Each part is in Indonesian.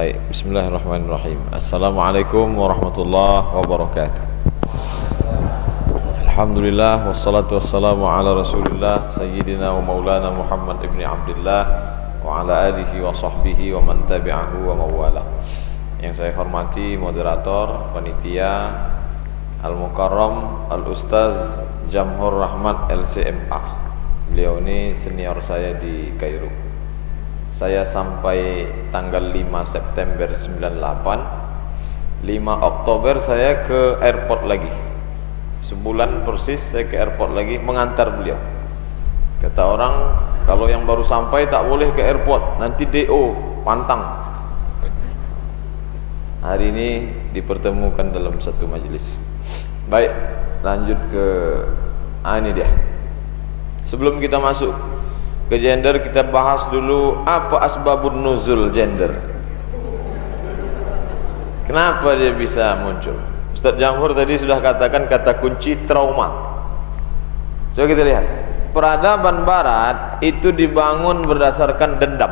Baik, bismillahirrahmanirrahim. Assalamualaikum warahmatullahi wabarakatuh. Alhamdulillah wassalatu wassalamu ala Rasulillah sayyidina wa maulana Muhammad ibni Abdullah wa ala alihi wa sahbihi wa man tabi'ahu wa mawala. Yang saya hormati moderator, panitia, Al-Mukarram, Al-Ustaz Jamhur Rahmat LCMA. Beliau ini senior saya di Kairo. Saya sampai tanggal 5 September 98. 5 Oktober saya ke airport lagi. Sebulan persis saya ke airport lagi mengantar beliau. Kata orang, kalau yang baru sampai tak boleh ke airport, nanti DO pantang. Hari ini dipertemukan dalam satu majelis. Baik, lanjut ke ini dia. Sebelum kita masuk ke gender, kita bahas dulu apa asbabun nuzul gender. Kenapa dia bisa muncul? Ustaz Jamhur tadi sudah katakan kata kunci trauma. Coba kita lihat. Peradaban barat itu dibangun berdasarkan dendam.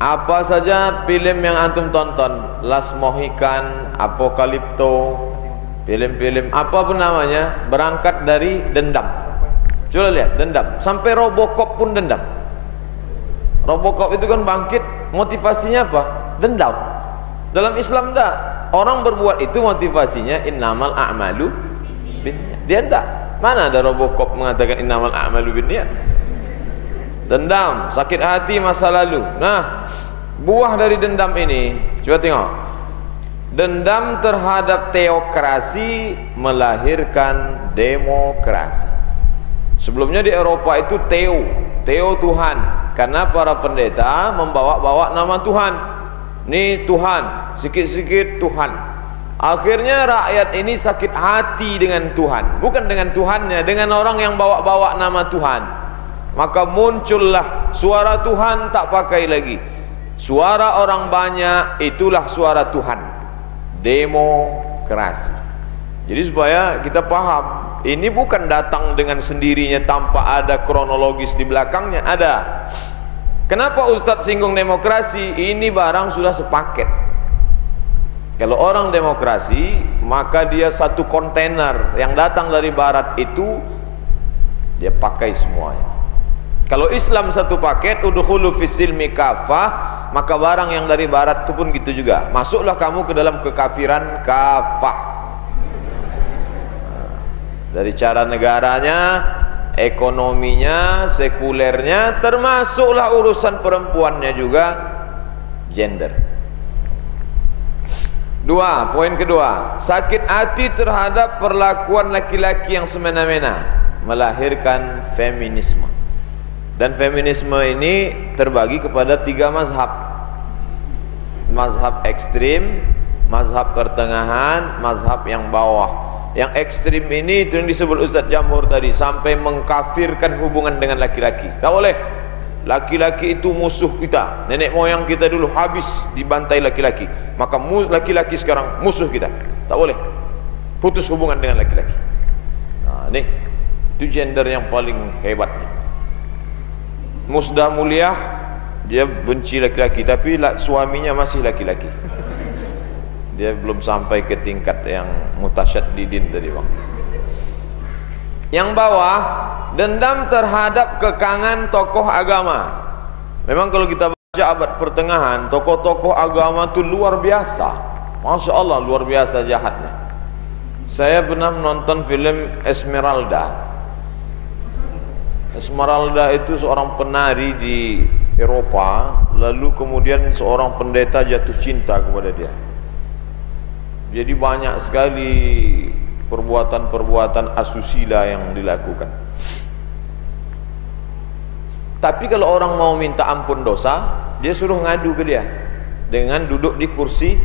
Apa saja film yang antum tonton, Last Mohican, Apokalipto, film-film apapun namanya, berangkat dari dendam. Coba lihat, dendam. Sampai Robocop pun dendam. Robocop itu kan bangkit, motivasinya apa? Dendam. Dalam Islam enggak. Orang berbuat itu motivasinya innamal a'malu binniyat. Dia enggak. Mana ada Robocop mengatakan innamal a'malu binniyat? Dendam, sakit hati masa lalu. Nah, buah dari dendam ini, coba tengok. Dendam terhadap teokrasi melahirkan demokrasi. Sebelumnya di Eropa itu Teo Tuhan, karena para pendeta membawa-bawa nama Tuhan. Nih Tuhan, sikit-sikit Tuhan. Akhirnya rakyat ini sakit hati dengan Tuhan, bukan dengan Tuhannya, dengan orang yang bawa-bawa nama Tuhan. Maka muncullah suara Tuhan tak pakai lagi. Suara orang banyak itulah suara Tuhan. Demokrasi. Jadi supaya kita paham, ini bukan datang dengan sendirinya tanpa ada kronologis di belakangnya, ada. Kenapa Ustadz singgung demokrasi? Ini barang sudah sepaket. Kalau orang demokrasi, maka dia satu kontainer yang datang dari barat itu dia pakai semuanya. Kalau Islam satu paket, udkhulu fis-silmi kafah, maka barang yang dari barat itu pun gitu juga. Masuklah kamu ke dalam kekafiran kafah. Dari cara negaranya, ekonominya, sekulernya, termasuklah urusan perempuannya juga, gender. Dua, poin kedua, sakit hati terhadap perlakuan laki-laki yang semena-mena, melahirkan feminisme. Dan feminisme ini terbagi kepada 3 mazhab. Mazhab ekstrim, mazhab pertengahan, mazhab yang bawah. Yang ekstrim ini itu yang disebut Ustaz Jamhur tadi, sampai mengkafirkan hubungan dengan laki-laki. Tak boleh. Laki-laki itu musuh kita. Nenek moyang kita dulu habis dibantai laki-laki, maka laki-laki sekarang musuh kita. Tak boleh. Putus hubungan dengan laki-laki. Nah, ini itu gender yang paling hebatnya. Musdah Muliah dia benci laki-laki, tapi suaminya masih laki-laki. Dia belum sampai ke tingkat yang mutasyaddidin tadi bang. Yang bawah, dendam terhadap kekangan tokoh agama. Memang kalau kita baca abad pertengahan, tokoh-tokoh agama itu luar biasa. Masya Allah, luar biasa jahatnya. Saya pernah menonton film Esmeralda. Esmeralda itu seorang penari di Eropa, lalu kemudian seorang pendeta jatuh cinta kepada dia. Jadi banyak sekali perbuatan-perbuatan asusila yang dilakukan. Tapi kalau orang mau minta ampun dosa, dia suruh ngadu ke dia dengan duduk di kursi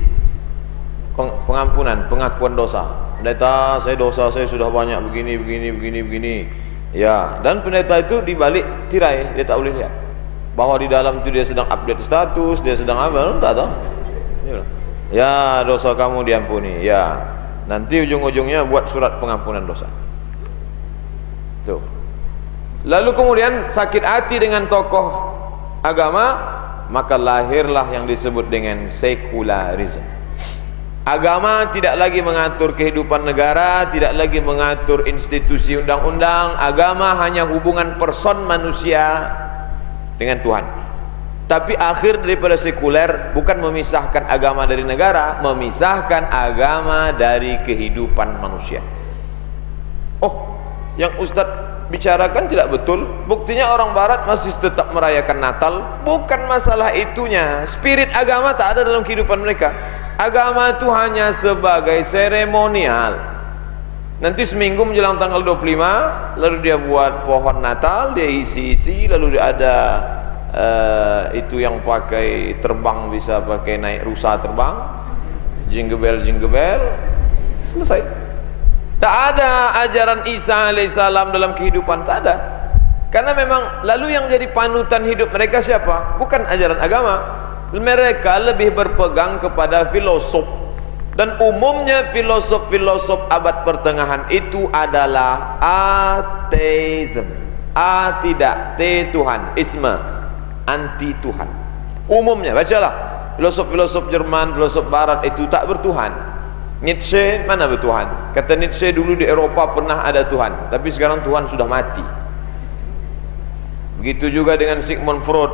pengampunan, pengakuan dosa. Pendeta, dosa saya sudah banyak begini. Ya, dan pendeta itu dibalik tirai, dia tak boleh lihat bahwa di dalam itu dia sedang update status, dia sedang apa, tak tahu. Ya, dosa kamu diampuni. Ya, nanti ujung-ujungnya buat surat pengampunan dosa. Tuh. Lalu kemudian sakit hati dengan tokoh agama, maka lahirlah yang disebut dengan sekularisme. Agama tidak lagi mengatur kehidupan negara, tidak lagi mengatur institusi undang-undang. Agama hanya hubungan person manusia dengan Tuhan. Tapi akhir daripada sekuler bukan memisahkan agama dari negara, memisahkan agama dari kehidupan manusia. Oh, yang Ustadz bicarakan tidak betul. Buktinya orang barat masih tetap merayakan Natal. Bukan masalah itunya. Spirit agama tak ada dalam kehidupan mereka. Agama itu hanya sebagai seremonial. Nanti seminggu menjelang tanggal 25, lalu dia buat pohon Natal, dia isi-isi, lalu dia ada itu yang pakai terbang, bisa pakai naik rusa terbang, jingle bell, selesai. Tak ada ajaran Isa alaihissalam dalam kehidupan, tak ada. Karena memang lalu yang jadi panutan hidup mereka siapa? Bukan ajaran agama. Mereka lebih berpegang kepada filosof. Dan umumnya filosof-filosof abad pertengahan itu adalah ateisme. A tidak, T Tuhan, isme, anti Tuhan. Umumnya, bacalah filosof-filosof Jerman, filosof Barat itu tak bertuhan. Nietzsche mana bertuhan? Kata Nietzsche, dulu di Eropa pernah ada Tuhan, tapi sekarang Tuhan sudah mati. Begitu juga dengan Sigmund Freud,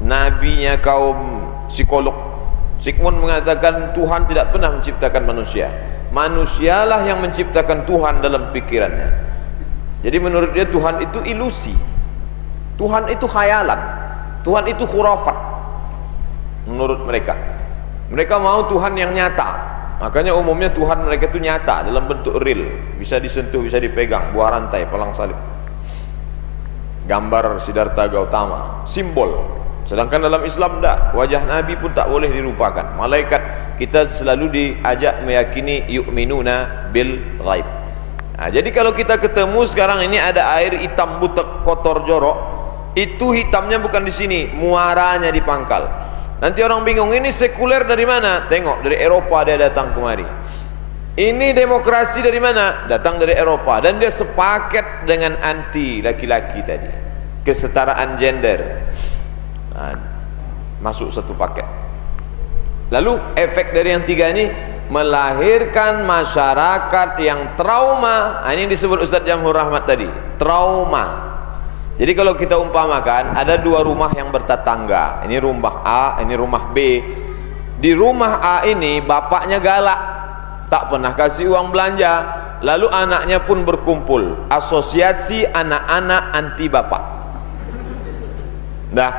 nabinya kaum psikolog. Sigmund mengatakan Tuhan tidak pernah menciptakan manusia. Manusialah yang menciptakan Tuhan dalam pikirannya. Jadi menurut dia Tuhan itu ilusi, Tuhan itu khayalan, Tuhan itu khurafat. Menurut mereka, mereka mau Tuhan yang nyata. Makanya umumnya Tuhan mereka itu nyata dalam bentuk real, bisa disentuh, bisa dipegang, buah rantai, palang salib, gambar Siddhartha Gautama, simbol. Sedangkan dalam Islam tidak, wajah Nabi pun tak boleh dilupakan. Malaikat kita selalu diajak meyakini yu'minuna bil ghaib. Nah, jadi kalau kita ketemu sekarang ini ada air hitam butek kotor jorok, itu hitamnya bukan di sini, muaranya di pangkal. Nanti orang bingung, ini sekuler dari mana? Tengok, dari Eropa dia datang kemari. Ini demokrasi dari mana? Datang dari Eropa. Dan dia sepaket dengan anti laki-laki tadi, kesetaraan gender. Nah, masuk satu paket. Lalu efek dari yang tiga ini melahirkan masyarakat yang trauma. Nah, ini yang disebut Ustaz Jamhur Rahmat tadi, trauma. Jadi kalau kita umpamakan ada dua rumah yang bertetangga, ini rumah A, ini rumah B. Di rumah A ini bapaknya galak, tak pernah kasih uang belanja. Lalu anaknya pun berkumpul, asosiasi anak-anak anti bapak. Dah,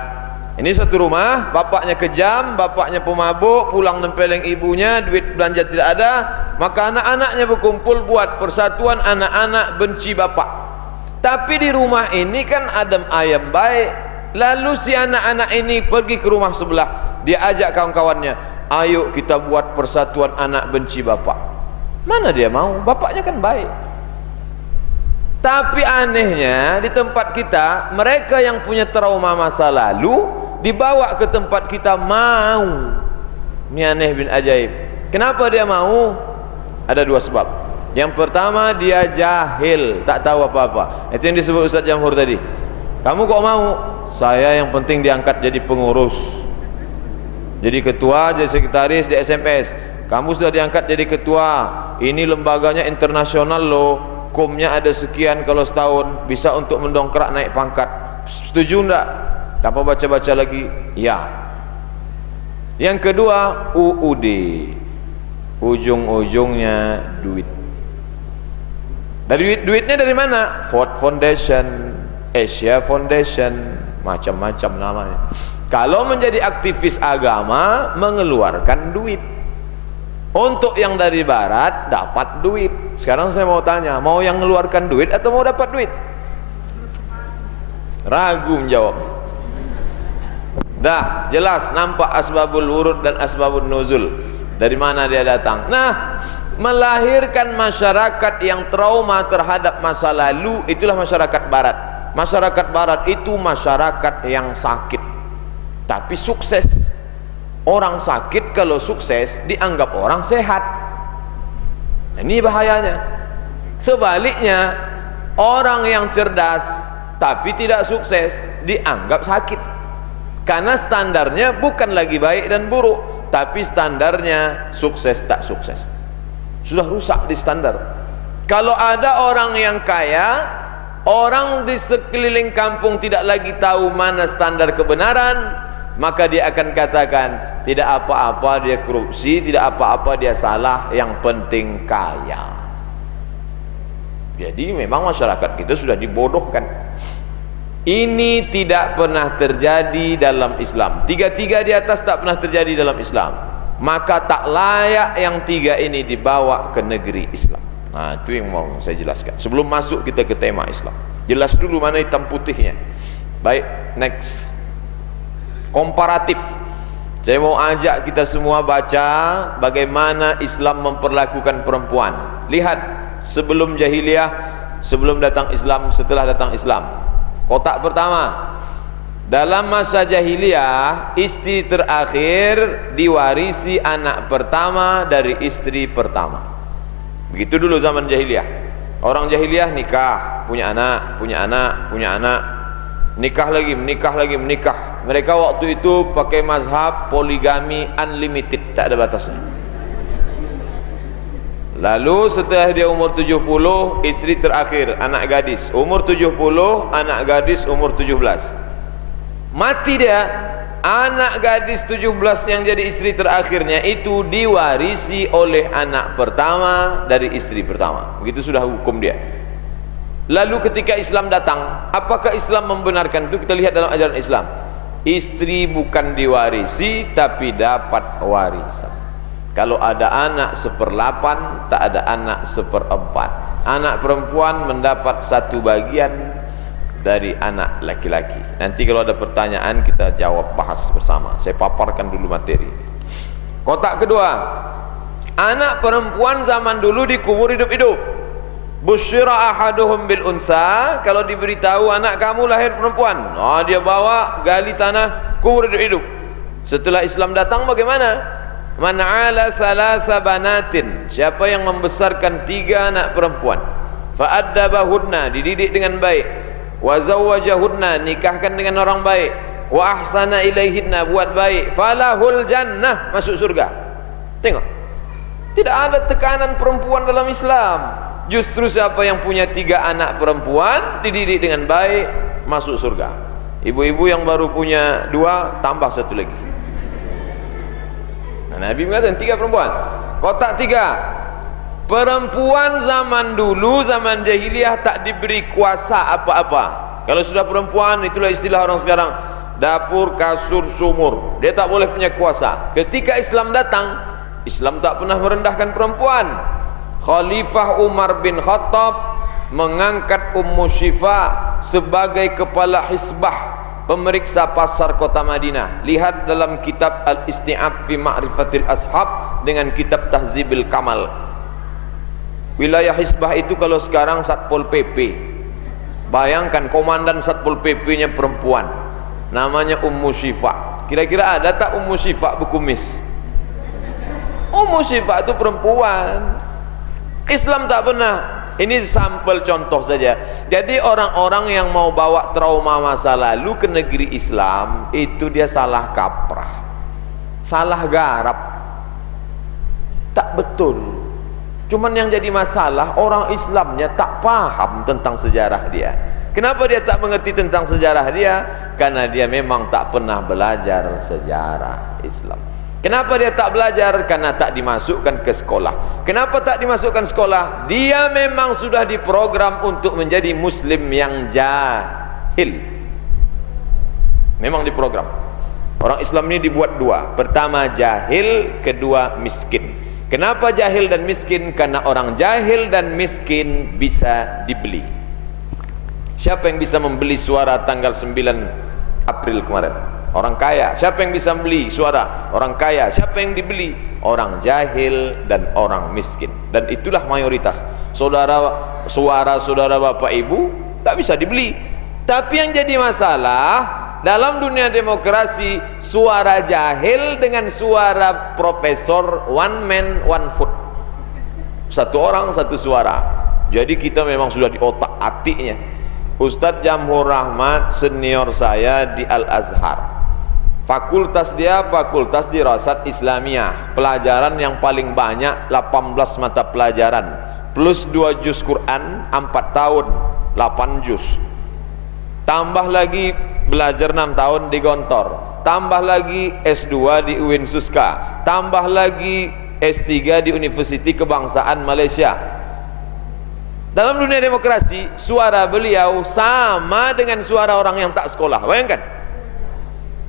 ini satu rumah, bapaknya kejam, bapaknya pemabuk, pulang nempeleng ibunya, duit belanja tidak ada, maka anak-anaknya berkumpul buat persatuan anak-anak benci bapak. Tapi di rumah ini kan adem ayem baik. Lalu si anak-anak ini pergi ke rumah sebelah, dia ajak kawan-kawannya, ayo kita buat persatuan anak benci bapak. Mana dia mau? Bapaknya kan baik. Tapi anehnya di tempat kita, mereka yang punya trauma masa lalu dibawa ke tempat kita mau. Ini aneh bin ajaib. Kenapa dia mau? Ada dua sebab. Yang pertama, dia jahil, tak tahu apa-apa. Itu yang disebut Ustaz Jamhur tadi. Kamu kok mau? Saya yang penting diangkat jadi pengurus, jadi ketua, jadi sekretaris di SMS. Kamu sudah diangkat jadi ketua, ini lembaganya internasional loh, kumnya ada sekian kalau setahun, bisa untuk mendongkrak naik pangkat. Setuju enggak? Tanpa baca-baca lagi, ya. Yang kedua, UUD, ujung-ujungnya duit. Dari duitnya dari mana? Ford Foundation, Asia Foundation, macam-macam namanya. Kalau menjadi aktivis agama mengeluarkan duit. Untuk yang dari barat dapat duit. Sekarang saya mau tanya, mau yang mengeluarkan duit atau mau dapat duit? Ragu menjawab. Dah jelas nampak asbabul wurud dan asbabun nuzul. Dari mana dia datang? Nah, melahirkan masyarakat yang trauma terhadap masa lalu, itulah masyarakat barat. Masyarakat barat itu masyarakat yang sakit tapi sukses. Orang sakit kalau sukses dianggap orang sehat. Ini bahayanya. Sebaliknya, orang yang cerdas tapi tidak sukses dianggap sakit. Karena standarnya bukan lagi baik dan buruk, tapi standarnya sukses tak sukses. Sudah rusak di standar. Kalau ada orang yang kaya, orang di sekeliling kampung tidak lagi tahu mana standar kebenaran, maka dia akan katakan, tidak apa-apa dia korupsi, tidak apa-apa dia salah, yang penting kaya. Jadi memang masyarakat kita sudah dibodohkan. Ini tidak pernah terjadi dalam Islam. Tiga-tiga di atas tak pernah terjadi dalam Islam. Maka tak layak yang tiga ini dibawa ke negeri Islam. Nah, itu yang mau saya jelaskan. Sebelum masuk kita ke tema Islam, jelas dulu mana hitam putihnya. Baik, next. Komparatif. Saya mau ajak kita semua baca bagaimana Islam memperlakukan perempuan. Lihat, sebelum jahiliyah, sebelum datang Islam, setelah datang Islam. Kotak pertama, dalam masa jahiliyah, istri terakhir diwarisi anak pertama dari istri pertama. Begitu dulu zaman jahiliyah. Orang jahiliyah nikah, punya anak, punya anak, punya anak, nikah lagi, menikah lagi, menikah. Mereka waktu itu pakai mazhab poligami unlimited, tak ada batasnya. Lalu setelah dia umur 70, istri terakhir, anak gadis. Umur 70, anak gadis umur 17. Mati dia, anak gadis 17 yang jadi istri terakhirnya itu diwarisi oleh anak pertama dari istri pertama. Begitu sudah hukum dia. Lalu ketika Islam datang, apakah Islam membenarkan itu? Kita lihat dalam ajaran Islam. Istri bukan diwarisi, tapi dapat warisan. Kalau ada anak 1/8, tak ada anak 1/4. Anak perempuan mendapat 1 bagian dari anak laki-laki. Nanti kalau ada pertanyaan kita jawab, bahas bersama. Saya paparkan dulu materi. Kotak kedua, anak perempuan zaman dulu dikubur hidup-hidup. Busyira ahaduhum bil unsa, kalau diberitahu anak kamu lahir perempuan, dia bawa gali tanah, kubur hidup-hidup. Setelah Islam datang bagaimana? Man ala thalatha banatin, siapa yang membesarkan 3 anak perempuan, fa addabahunna, dididik dengan baik, wa zawwajahunna, nikahkan dengan orang baik, wa ahsana ilaihinna, buat baik, falahul jannah, masuk surga. Tengok, tidak ada tekanan perempuan dalam Islam. Justru siapa yang punya 3 anak perempuan, dididik dengan baik, masuk surga. Ibu-ibu yang baru punya 2, tambah 1 lagi. Nabi mengatakan 3 perempuan. Kotak 3, perempuan zaman dulu, zaman jahiliyah tak diberi kuasa apa-apa. Kalau sudah perempuan, itulah istilah orang sekarang, dapur, kasur, sumur, dia tak boleh punya kuasa. Ketika Islam datang, Islam tak pernah merendahkan perempuan. Khalifah Umar bin Khattab mengangkat Ummu Syifa sebagai kepala hisbah, pemeriksa pasar kota Madinah. Lihat dalam kitab Al-Isti'ab fi Ma'rifatil Ashab dengan kitab Tahzibil Kamal. Wilayah hisbah itu kalau sekarang Satpol PP. Bayangkan komandan Satpol PP-nya perempuan, namanya Ummu Syifa. Kira-kira ada tak Ummu Syifa berkumis? Ummu Syifa itu perempuan. Islam tak pernah. Ini sampel contoh saja. Jadi orang-orang yang mau bawa trauma masa lalu ke negeri Islam, itu dia salah kaprah, salah garap, tak betul. Cuman yang jadi masalah, orang Islamnya tak paham tentang sejarah dia. Kenapa dia tak mengerti tentang sejarah dia? Karena dia memang tak pernah belajar sejarah Islam. Kenapa dia tak belajar? Karena tak dimasukkan ke sekolah. Kenapa tak dimasukkan sekolah? Dia memang sudah diprogram untuk menjadi muslim yang jahil. Memang diprogram. Orang Islam ini dibuat 2. Pertama jahil, kedua miskin. Kenapa jahil dan miskin? Karena orang jahil dan miskin bisa dibeli. Siapa yang bisa membeli suara tanggal 9 April kemarin? Orang kaya. Siapa yang bisa beli suara? Orang kaya. Siapa yang dibeli? Orang jahil dan orang miskin. Dan itulah mayoritas. Suara saudara bapak ibu tak bisa dibeli. Tapi yang jadi masalah dalam dunia demokrasi, suara jahil dengan suara profesor, one man one vote. Satu orang satu suara. Jadi kita memang sudah di otak-atiknya. Ustadz Jamhur Rahmat senior saya di Al-Azhar. Fakultas dia fakultas dirasat Islamiyah. Pelajaran yang paling banyak 18 mata pelajaran. Plus 2 juz Quran 4 tahun 8 juz. Tambah lagi belajar 6 tahun di Gontor. Tambah lagi S2 di UIN Suska. Tambah lagi S3 di Universiti Kebangsaan Malaysia. Dalam dunia demokrasi, suara beliau sama dengan suara orang yang tak sekolah.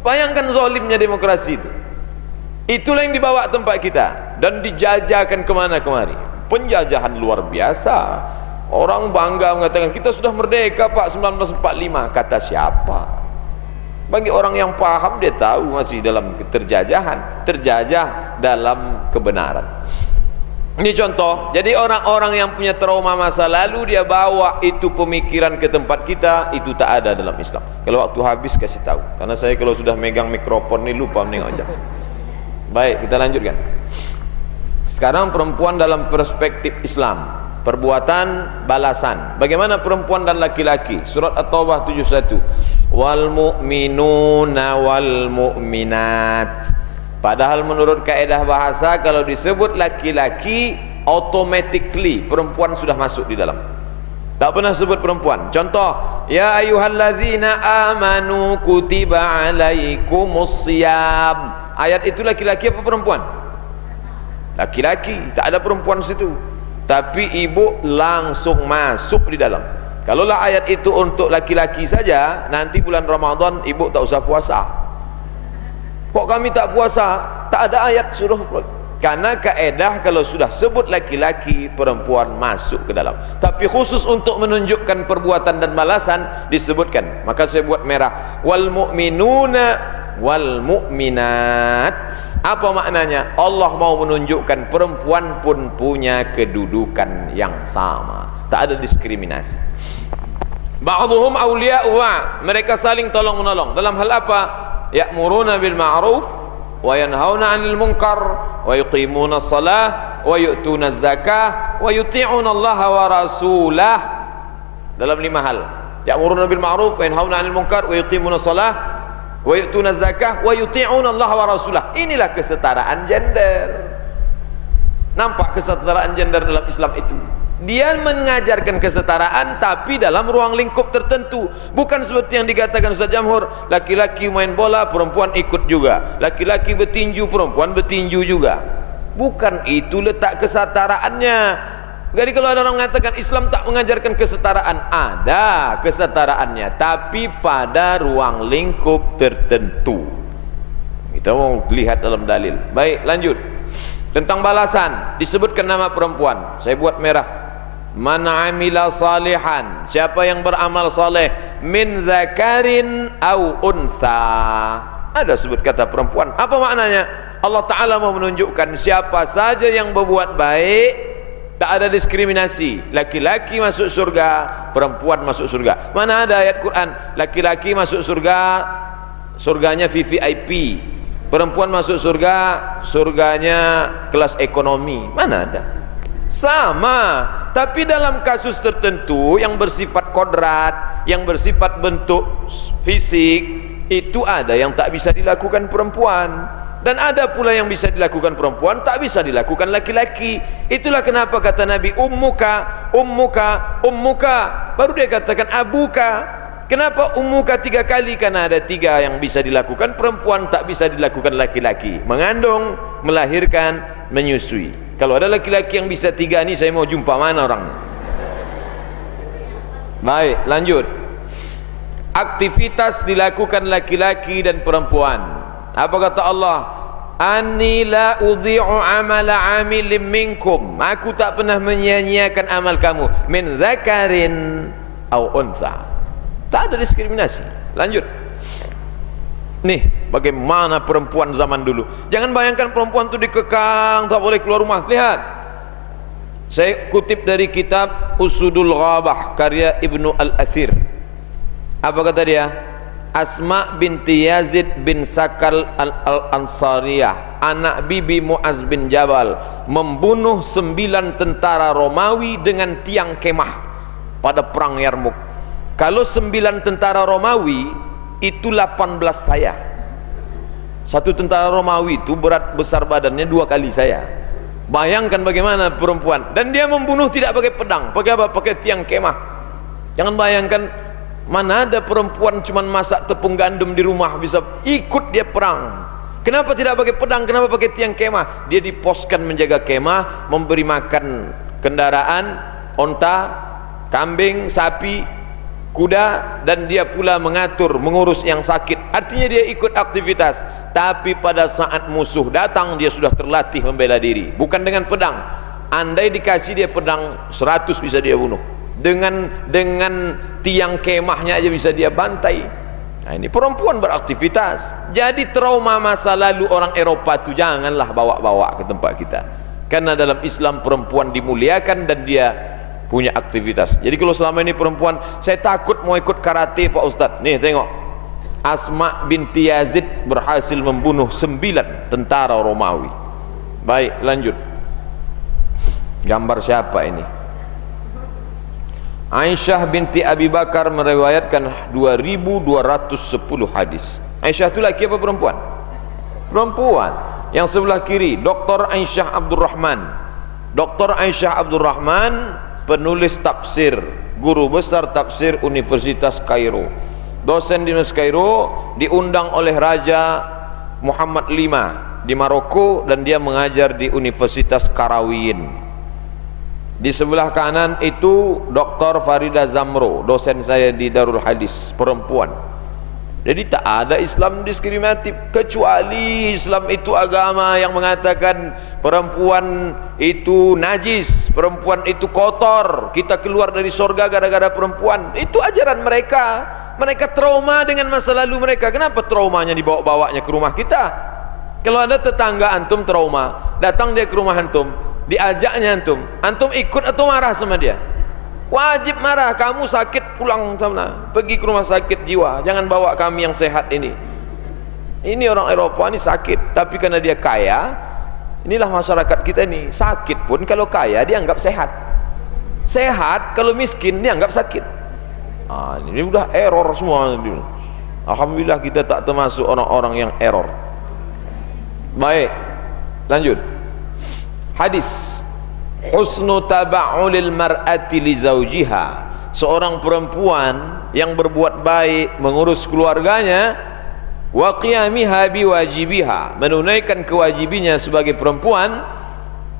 Bayangkan zolimnya demokrasi itu. Itulah yang dibawa tempat kita dan dijajakan kemana kemari. Penjajahan luar biasa. Orang bangga mengatakan kita sudah merdeka Pak 1945. Kata siapa? Bagi orang yang paham dia tahu masih dalam keterjajahan, terjajah dalam kebenaran. Ini contoh. Jadi orang-orang yang punya trauma masa lalu dia bawa itu pemikiran ke tempat kita, itu tak ada dalam Islam. Kalau waktu habis kasih tahu. Karena saya kalau sudah megang mikrofon ini lupa menengok aja. Baik, kita lanjutkan. Sekarang perempuan dalam perspektif Islam. Perbuatan balasan. Bagaimana perempuan dan laki-laki? Surat At-Taubah 71. Wal mu'minuna wal mu'minat. Padahal menurut kaedah bahasa kalau disebut laki-laki automatically perempuan sudah masuk di dalam. Tak pernah sebut perempuan. Contoh, ya ayyuhallazina amanu kutiba alaikumusiyam. Ayat itu laki-laki apa perempuan? Laki-laki, tak ada perempuan situ. Tapi ibu langsung masuk di dalam. Kalaulah ayat itu untuk laki-laki saja, nanti bulan Ramadan ibu tak usah puasa. Kok kami tak puasa? Tak ada ayat suruh. Karena kaedah kalau sudah sebut laki-laki, perempuan masuk ke dalam. Tapi khusus untuk menunjukkan perbuatan dan balasan disebutkan. Maka saya buat merah. Wal mu'minuna wal mu'minat. Apa maknanya? Allah mau menunjukkan perempuan pun punya kedudukan yang sama. Tak ada diskriminasi. Ba'dhum awliya'u wa. Mereka saling tolong menolong. Dalam hal apa? Ya'muruna bil ma'ruf wa yanhauna 'anil munkar wa yuqimuna shalah wa yu'tuna zakah wa yuti'una Allah wa rasulah. Dalam 5 hal. Ya'muruna bil ma'ruf wa yanhauna 'anil munkar wa yuqimuna shalah wa yu'tuna zakah wa yuti'una Allah wa rasulah. Inilah kesetaraan gender. Nampak kesetaraan gender dalam Islam itu? Dia mengajarkan kesetaraan tapi dalam ruang lingkup tertentu. Bukan seperti yang dikatakan Ustaz Jamhur, laki-laki main bola, perempuan ikut juga. Laki-laki bertinju, perempuan bertinju juga. Bukan itu letak kesetaraannya. Jadi kalau ada orang mengatakan Islam tak mengajarkan kesetaraan, ada kesetaraannya, tapi pada ruang lingkup tertentu. Kita mau lihat dalam dalil. Baik, lanjut. Tentang balasan, disebutkan nama perempuan. Saya buat merah. Man amila salihan, siapa yang beramal saleh, min zakarin au unsa. Ada sebut kata perempuan. Apa maknanya? Allah Ta'ala mau menunjukkan siapa saja yang berbuat baik, tak ada diskriminasi. Laki-laki masuk surga, perempuan masuk surga. Mana ada ayat Quran laki-laki masuk surga, surganya VVIP, perempuan masuk surga, surganya kelas ekonomi? Mana ada? Sama. Tapi dalam kasus tertentu yang bersifat kodrat, yang bersifat bentuk fisik, itu ada yang tak bisa dilakukan perempuan, dan ada pula yang bisa dilakukan perempuan tak bisa dilakukan laki-laki. Itulah kenapa kata Nabi ummuka, ummuka, ummuka, baru dia katakan abuka. Kenapa ummuka 3 kali? Karena ada 3 yang bisa dilakukan perempuan, tak bisa dilakukan laki-laki. Mengandung, melahirkan, menyusui. Kalau ada laki-laki yang bisa 3 ini, saya mau jumpa mana orangnya. Baik, lanjut. Aktivitas dilakukan laki-laki dan perempuan. Apa kata Allah? Anni la udhi'u amala amilin minkum. Aku tak pernah menyia-nyiakan amal kamu. Min zakarin au unsa. Tak ada diskriminasi. Lanjut. Nih, bagaimana perempuan zaman dulu. Jangan bayangkan perempuan itu dikekang, tak boleh keluar rumah. Lihat, saya kutip dari kitab Usudul Ghabah karya Ibnu Al-Athir. Apa kata dia? Asma binti Yazid bin Sakal Al-Ansariyah, anak bibi Muaz bin Jabal, membunuh 9 tentara Romawi dengan tiang kemah pada perang Yarmuk. Kalau 9 tentara Romawi itu 18 saya. Satu tentara Romawi itu berat besar badannya 2 kali saya. Bayangkan bagaimana perempuan, dan dia membunuh tidak pakai pedang, pakai apa? Pakai tiang kemah. Jangan bayangkan, mana ada perempuan cuman masak tepung gandum di rumah bisa ikut dia perang. Kenapa tidak pakai pedang? Kenapa pakai tiang kemah? Dia diposkan menjaga kemah, memberi makan kendaraan, onta, kambing, sapi, kuda, dan dia pula mengatur, mengurus yang sakit. Artinya dia ikut aktivitas. Tapi pada saat musuh datang, dia sudah terlatih membela diri, bukan dengan pedang. Andai dikasih dia pedang 100 bisa dia bunuh. Dengan tiang kemahnya aja bisa dia bantai. Nah, ini perempuan beraktivitas. Jadi trauma masa lalu orang Eropa itu janganlah bawa-bawa ke tempat kita. Karena dalam Islam perempuan dimuliakan dan dia punya aktivitas. Jadi kalau selama ini perempuan, saya takut mau ikut karate Pak Ustadz. Nih tengok, Asma binti Yazid berhasil membunuh 9 tentara Romawi. Baik, lanjut. Gambar siapa ini? Aisyah binti Abi Bakar meriwayatkan 2210 hadis. Aisyah itu laki apa perempuan? Perempuan. Yang sebelah kiri Dr. Aisyah Abdurrahman. Dr. Aisyah Abdurrahman penulis tafsir, guru besar tafsir Universitas Kairo, dosen di Universitas Kairo, diundang oleh Raja Muhammad V di Maroko, dan dia mengajar di Universitas Qarawiyyin. Di sebelah kanan itu Dr. Farida Zamro, dosen saya di Darul Hadis, perempuan. Jadi tak ada Islam diskriminatif, kecuali Islam itu agama yang mengatakan perempuan itu najis, perempuan itu kotor, kita keluar dari surga gara-gara perempuan. Itu ajaran mereka. Mereka trauma dengan masa lalu mereka. Kenapa traumanya dibawa-bawanya ke rumah kita? Kalau ada tetangga antum trauma, datang dia ke rumah antum, diajaknya antum ikut atau marah sama dia? Wajib marah. Kamu sakit, pulang sana, pergi ke rumah sakit jiwa, jangan bawa kami yang sehat ini. Ini orang Eropa ini sakit, tapi karena dia kaya, inilah masyarakat kita ini. Sakit pun kalau kaya dianggap sehat, sehat kalau miskin dianggap sakit. Ini udah error semua. Alhamdulillah kita tak termasuk orang-orang yang error. Baik, lanjut. Hadis husnu taba'ulil mar'ati li zawjiha, seorang perempuan yang berbuat baik mengurus keluarganya, wa qiyamiha biwajibiha, menunaikan kewajibinya sebagai perempuan,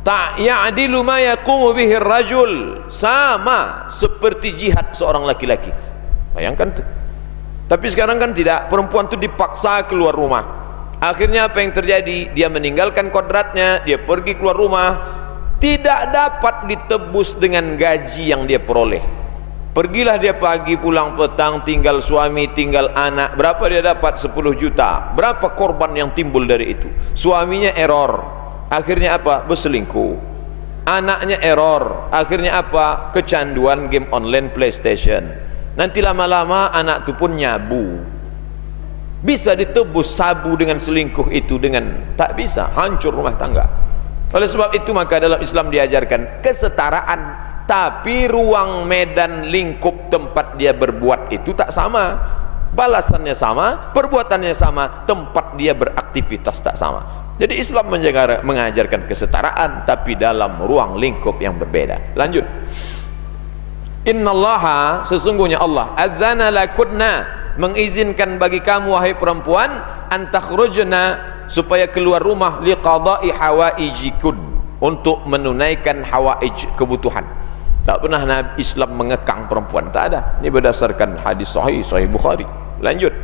tak ya'dilu ma yaqumu bihi rajul, sama seperti jihad seorang laki-laki. Bayangkan tuh. Tapi sekarang kan tidak, perempuan itu dipaksa keluar rumah. Akhirnya apa yang terjadi? Dia meninggalkan kodratnya, dia pergi keluar rumah, tidak dapat ditebus dengan gaji yang dia peroleh. Pergilah dia pagi, pulang petang, tinggal suami, tinggal anak. Berapa dia dapat? 10 juta. Berapa korban yang timbul dari itu? Suaminya error, akhirnya apa? Berselingkuh. Anaknya error, akhirnya apa? Kecanduan game online PlayStation. Nanti lama-lama anak itu pun nyabu. Bisa ditebus sabu dengan selingkuh itu? Dengan tak bisa, hancur rumah tangga. Oleh sebab itu maka dalam Islam diajarkan kesetaraan, tapi ruang medan lingkup tempat dia berbuat itu tak sama, balasannya sama, perbuatannya sama, tempat dia beraktivitas tak sama. Jadi Islam mengajarkan kesetaraan, tapi dalam ruang lingkup yang berbeda. Lanjut. Innallaha, sesungguhnya Allah, adzana lakunna, mengizinkan bagi kamu wahai perempuan, antakhrujna, supaya keluar rumah, liqada'i hawaijikun, untuk menunaikan hawaij, kebutuhan. Tak pernah Nabi Islam mengekang perempuan, tak ada. Ini berdasarkan hadis sahih Bukhari. Lanjut.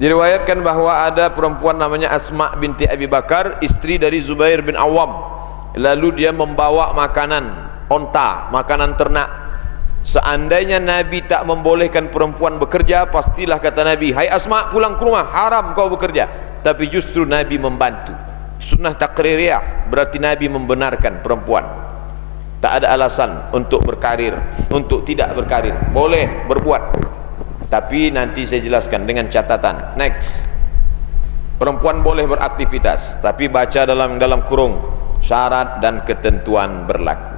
Diriwayatkan bahwa ada perempuan namanya Asma binti Abi Bakar, istri dari Zubair bin Awam. Lalu dia membawa makanan onta, makanan ternak. Seandainya Nabi tak membolehkan perempuan bekerja, pastilah kata Nabi, hai Asma, pulang ke rumah, haram kau bekerja. Tapi justru Nabi membantu. Sunnah takririyah, berarti Nabi membenarkan perempuan. Tak ada alasan untuk berkarir, untuk tidak berkarir, boleh berbuat. Tapi nanti saya jelaskan dengan catatan. Next. Perempuan boleh beraktivitas, tapi baca dalam kurung, syarat dan ketentuan berlaku.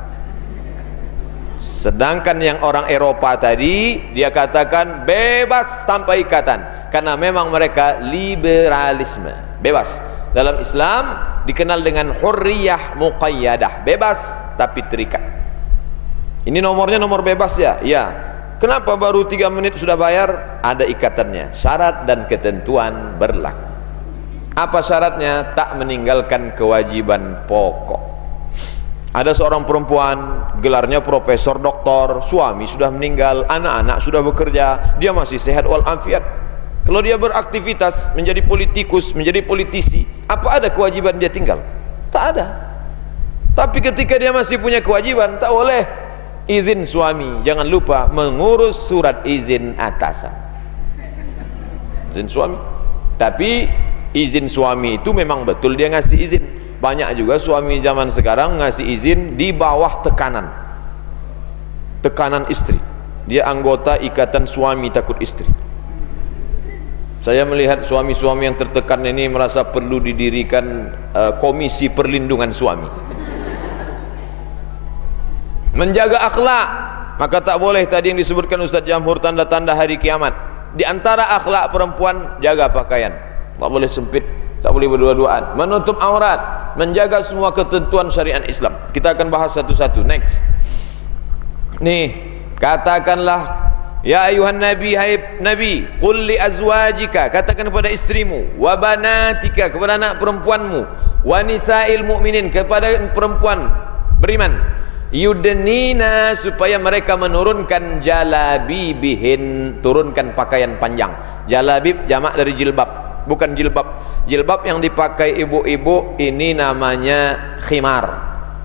Sedangkan yang orang Eropa tadi, dia katakan bebas tanpa ikatan. karena memang mereka liberalisme, bebas. Dalam Islam dikenal dengan hurriyah muqayyadah, bebas tapi terikat. Ini nomornya nomor bebas ya? Ya. Kenapa baru 3 menit sudah bayar? Ada ikatannya, syarat dan ketentuan berlaku. Apa syaratnya? Tak meninggalkan kewajiban pokok. Ada seorang perempuan, gelarnya profesor, doktor, suami sudah meninggal, anak-anak sudah bekerja, dia masih sehat walafiat. Kalau dia beraktivitas, menjadi politikus, menjadi politisi, apa ada kewajiban dia tinggal? Tak ada. Tapi ketika dia masih punya kewajiban, tak boleh. Izin suami, jangan lupa mengurus surat izin atasan. Izin suami. Tapi izin suami itu memang betul dia ngasih izin. Banyak juga suami zaman sekarang ngasih izin di bawah tekanan. Tekanan istri. Dia anggota ikatan suami takut istri. Saya melihat suami-suami yang tertekan ini merasa perlu didirikan komisi perlindungan suami. Menjaga akhlak, maka tak boleh tadi yang disebutkan Ustaz Jamhur, tanda-tanda hari kiamat. Di antara akhlak perempuan, jaga pakaian. Tak boleh sempit, tak boleh berdua-duaan, menutup aurat, menjaga semua ketentuan syariat Islam. Kita akan bahas satu-satu. Next. Nih, katakanlah, ya ayuhan nabi, hai nabi, qul li azwajika, katakan kepada istrimu, wa banatika, kepada anak perempuanmu, wa nisa'il mu'minin, kepada perempuan beriman, yudnina, supaya mereka menurunkan jalabibihin, turunkan pakaian panjang. Jalabib jamak dari jilbab, bukan jilbab. Jilbab yang dipakai ibu-ibu ini namanya khimar,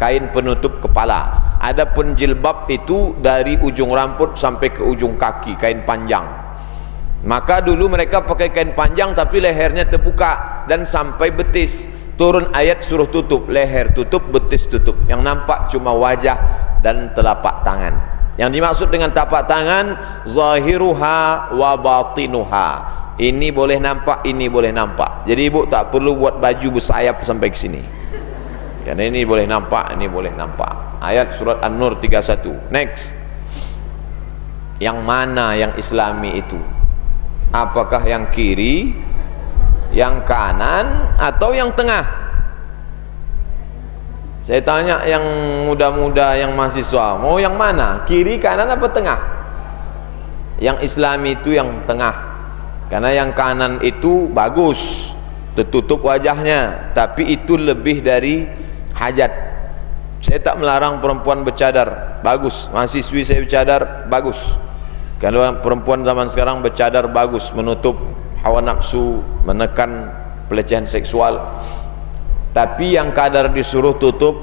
kain penutup kepala. Adapun jilbab itu dari ujung rambut sampai ke ujung kaki, kain panjang. Maka dulu mereka pakai kain panjang tapi lehernya terbuka dan sampai betis. Turun ayat suruh tutup leher, tutup betis, tutup. Yang nampak cuma wajah dan telapak tangan. Yang dimaksud dengan telapak tangan, zahiruha wa batinuha. Ini boleh nampak, ini boleh nampak. Jadi ibu tak perlu buat baju bersayap sampai ke sini. Karena ini boleh nampak, ini boleh nampak. Ayat surat An-Nur 31. Next. Yang mana yang islami itu? Apakah yang kiri, yang kanan, atau yang tengah? Saya tanya yang muda-muda, yang mahasiswa, mau yang mana? Kiri, kanan, apa tengah? Yang islami itu yang tengah. Karena yang kanan itu bagus, tertutup wajahnya, tapi itu lebih dari hajat. Saya tak melarang perempuan bercadar, bagus. Mahasiswi saya bercadar, bagus. Kalau perempuan zaman sekarang bercadar, bagus, menutup hawa nafsu, menekan pelecehan seksual. Tapi yang kadar disuruh tutup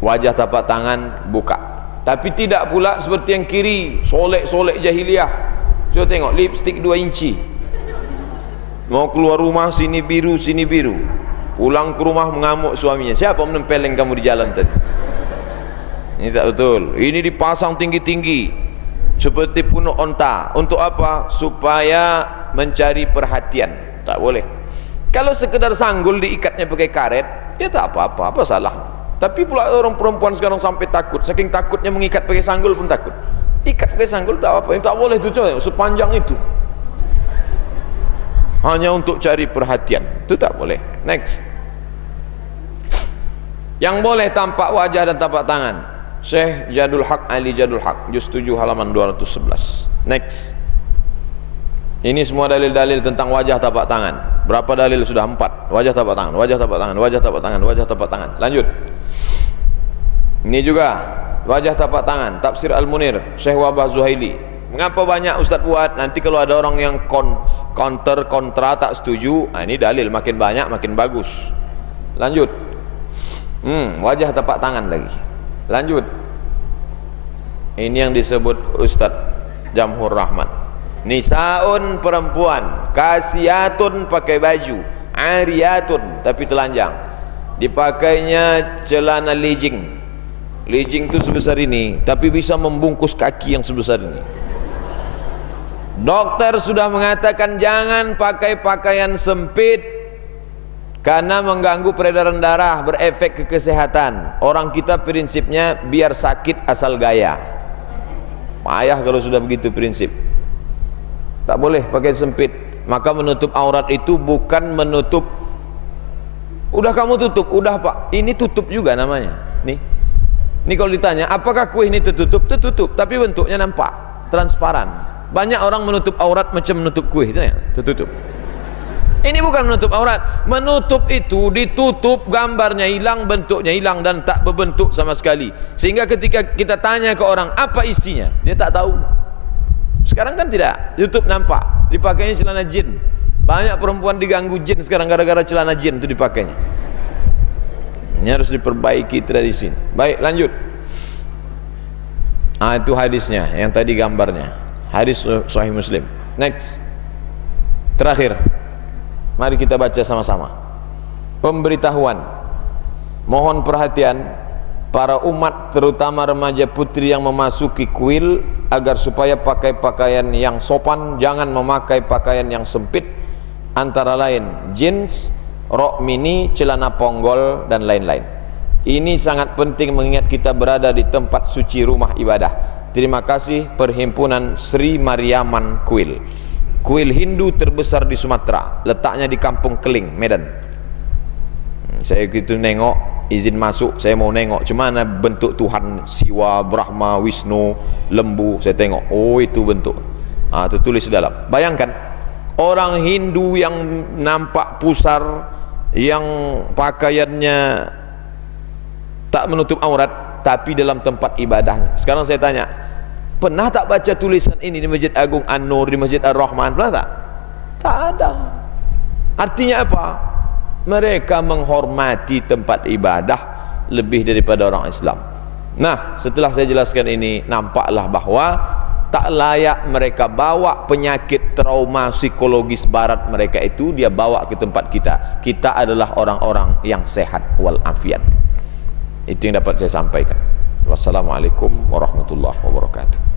wajah, tapak tangan, buka. Tapi tidak pula seperti yang kiri, solek-solek jahiliyah. Coba tengok, lipstick 2 inci. Mau keluar rumah sini biru, sini biru. Pulang ke rumah mengamuk suaminya. Siapa menempeleng kamu di jalan tadi? Ini tak betul. Ini dipasang tinggi-tinggi seperti punuk onta. Untuk apa? Supaya mencari perhatian. Tak boleh. Kalau sekedar sanggul diikatnya pakai karet, ya tak apa-apa, apa salah? Tapi pula orang perempuan sekarang sampai takut, saking takutnya mengikat pakai sanggul pun takut. Ikat pakai sanggul tak apa, yang tak boleh itu coba sepanjang itu. Hanya untuk cari perhatian, itu tak boleh. Next. Yang boleh tampak wajah dan tapak tangan, Syekh Jadul Haq Ali Jadul Haq, juz 7 halaman 211. Next. Ini semua dalil-dalil tentang wajah tapak tangan. Berapa dalil sudah? 4. Wajah tapak tangan, wajah tapak tangan, wajah tapak tangan, wajah tapak tangan. Lanjut. Ini juga wajah tapak tangan, Tafsir Al-Munir, Syekh Wabah Zuhaili. Mengapa banyak Ustaz buat? Nanti kalau ada orang yang kontra tak setuju, ini dalil makin banyak makin bagus. Lanjut. Wajah tapak tangan lagi. Lanjut. Ini yang disebut Ustaz Jamhur Rahman. Nisaun, perempuan, kasiyatun, pakai baju, ariyatun, tapi telanjang, dipakainya celana legging. Legging itu sebesar ini, tapi bisa membungkus kaki yang sebesar ini. Dokter sudah mengatakan jangan pakai pakaian sempit karena mengganggu peredaran darah, berefek ke kesehatan. Orang kita prinsipnya biar sakit asal gaya. Payah kalau sudah begitu prinsip. tak boleh pakai sempit. Maka menutup aurat itu bukan menutup, udah kamu tutup, udah Pak, ini tutup juga namanya. Nih kalau ditanya apakah kuih ini tertutup, tertutup, tapi bentuknya nampak, transparan. Banyak orang menutup aurat macam menutup kuih, tertutup. Ini bukan menutup aurat. Menutup itu ditutup, gambarnya hilang, bentuknya hilang dan tak berbentuk sama sekali. Sehingga ketika kita tanya ke orang apa isinya, dia tak tahu. Sekarang kan tidak, YouTube nampak, dipakainya celana jin. Banyak perempuan diganggu jin sekarang gara-gara celana jin itu dipakainya. Ini harus diperbaiki tradisi. Baik, lanjut. Itu hadisnya, yang tadi gambarnya. Hadis Sahih Muslim. Next. Terakhir. Mari kita baca sama-sama. Pemberitahuan. Mohon perhatian para umat, terutama remaja putri yang memasuki kuil, agar supaya pakai pakaian yang sopan, jangan memakai pakaian yang sempit, antara lain jeans, rok mini, celana ponggol dan lain-lain. Ini sangat penting mengingat kita berada di tempat suci rumah ibadah. Terima kasih Perhimpunan Sri Mariaman Kuil. Kuil Hindu terbesar di Sumatera, letaknya di Kampung Keling, Medan. Saya gitu nengok, izin masuk, saya mau nengok cemana bentuk Tuhan, Siwa, Brahma, Wisnu, lembu, saya tengok, oh itu bentuk. Itu tulis dalam. Bayangkan orang Hindu yang nampak pusar, yang pakaiannya tak menutup aurat, tapi dalam tempat ibadahnya. Sekarang saya tanya, pernah tak baca tulisan ini di Masjid Agung An-Nur, di Masjid Ar-Rahman? Pernah tak? Tak ada. Artinya apa? Mereka menghormati tempat ibadah lebih daripada orang Islam. Nah, setelah saya jelaskan ini, nampaklah bahwa tak layak mereka bawa penyakit trauma psikologis barat mereka itu, dia bawa ke tempat kita. Kita adalah orang-orang yang sehat walafiat. Itu yang dapat saya sampaikan. Wassalamualaikum warahmatullahi wabarakatuh.